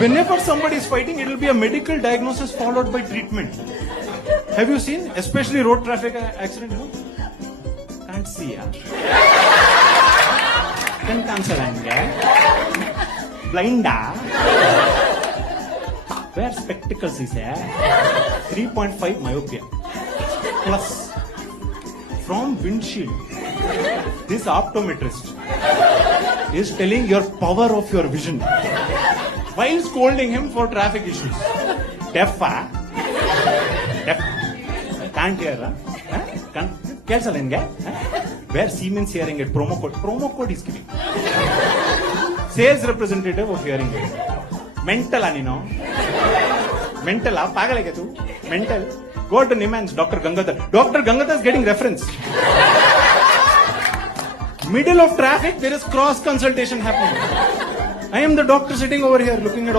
Whenever somebody is fighting, it will be a medical diagnosis followed by treatment. Have you seen, especially road traffic accident? No? Can't see. Can cancel blind. Wear spectacles is 3.5 myopia plus from windshield. This optometrist is telling your power of your vision while scolding him for traffic issues. Deaf. Deaf. Can't hear. Can't. Cancel where Siemens hearing aid promo code is giving. Sales representative of hearing aid. Mental mental pagal hai tu mental. Go to Niman's Dr. Gangadhar. Dr. Gangadhar is getting reference. Middle of traffic, there is cross consultation happening. I am the doctor sitting over here looking at all